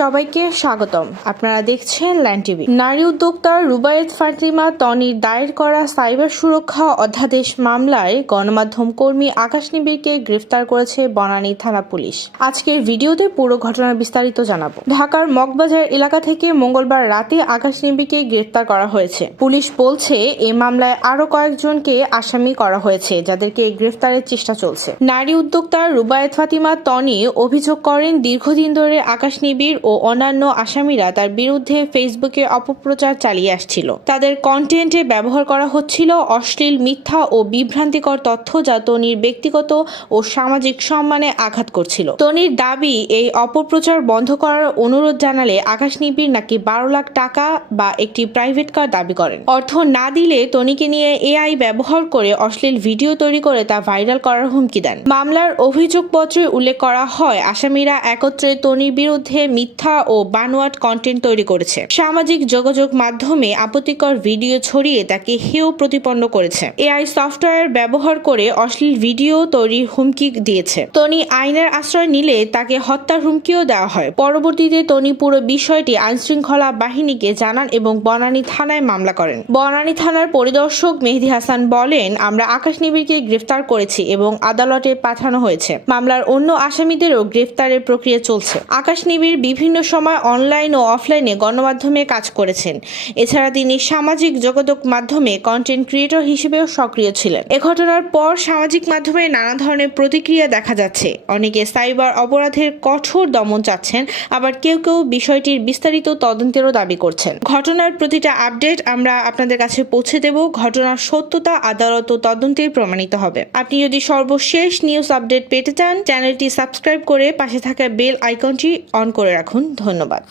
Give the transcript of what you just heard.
সবাইকে স্বাগতম। আপনারা দেখছেন ল্যান্ড টিভি। নারী উদ্যোক্তা রুবায়েত ফাতিমা তনির দায়ের করা সাইবার সুরক্ষা অধ্যাদেশ মামলায় গণমাধ্যম কর্মী আকাশ নিবিড়কে গ্রেফতার করেছে বনানী থানা পুলিশ। আজকের ভিডিওতে পুরো ঘটনার বিস্তারিত জানাবো। ঢাকার মগবাজার এলাকা থেকে মঙ্গলবার রাতে আকাশ নিবিড়কে গ্রেফতার করা হয়েছে। পুলিশ বলছে এই মামলায় আরো কয়েকজনকে আসামি করা হয়েছে, যাদেরকে গ্রেফতারের চেষ্টা চলছে। নারী উদ্যোক্তা রুবায়েত ফাতিমা তনি অভিযোগ করেন, দীর্ঘদিন ধরে আকাশ নিবিড় ও অন্যান্য আসামিরা তার বিরুদ্ধে ফেসবুকে অপপ্রচার চালিয়ে আসছিল। তাদের কন্টেন্টে ব্যবহার করা হচ্ছিল অশ্লীল, মিথ্যা ও বিভ্রান্তিকর তথ্য, যা তনির ব্যক্তিগত ও সামাজিক সম্মানে আঘাত করছিল। তনির দাবি, এই অপপ্রচার বন্ধ করার অনুরোধ জানালে আকাশ নিবিড় নাকি 12 লাখ টাকা বা একটি প্রাইভেট কার দাবি করেন। অর্থ না দিলে তনিকে নিয়ে এআই ব্যবহার করে অশ্লীল ভিডিও তৈরি করে তা ভাইরাল করার হুমকি দেন। মামলার অভিযোগপত্রে উল্লেখ করা হয়, আসামিরা একত্রে তনির বিরুদ্ধে মিথ্যা ও বানোয়াট কন্টেন্ট তৈরি করেছে। সামাজিক যোগাযোগ মাধ্যমে আপত্তিকর ভিডিও ছড়িয়ে তাকে হেয় প্রতিপন্ন করেছে। এআই সফটওয়্যার ব্যবহার করে অশ্লীল ভিডিও তৈরির হুমকি দিয়েছে। তনি আইনের আশ্রয় নিলে তাকে হত্যার হুমকিও দেওয়া হয়। পরবর্তীতে তনি পুরো বিষয়টি আইনশৃঙ্খলা বাহিনীকে জানান এবং বনানী থানায় মামলা করেন। বনানী থানার পরিদর্শক মেহেদী হাসান বলেন, আমরা আকাশ নিবিড়কে গ্রেফতার করেছি এবং আদালতে পাঠানো হয়েছে। মামলার অন্য আসামিদেরও গ্রেফতারের প্রক্রিয়া চলছে। আকাশ নিবিড় বিভিন্ন সময় অনলাইন ও অফলাইনে গণমাধ্যমে কাজ করেছেন। এছাড়া তিনি সামাজিক যোগাযোগ মাধ্যমে কন্টেন্ট ক্রিয়েটর হিসেবেও সক্রিয় ছিলেন। এ ঘটনার পর সামাজিক মাধ্যমে নানা ধরনের প্রতিক্রিয়া দেখা যাচ্ছে। অনেকে সাইবার অপরাধের কঠোর দমন চাচ্ছেন, আবার কেউ কেউ বিষয়টির বিস্তারিত তদন্তেরও দাবি করছেন। ঘটনার প্রতিটা আপডেট আমরা আপনাদের কাছে পৌঁছে দেব। ঘটনার সত্যতা আদালত ও তদন্তে প্রমাণিত হবে। আপনি যদি সর্বশেষ নিউজ আপডেট পেতে চান, চ্যানেলটি সাবস্ক্রাইব করে পাশে থাকা বেল আইকনটি অন করে রাখুন। ধন্যবাদ।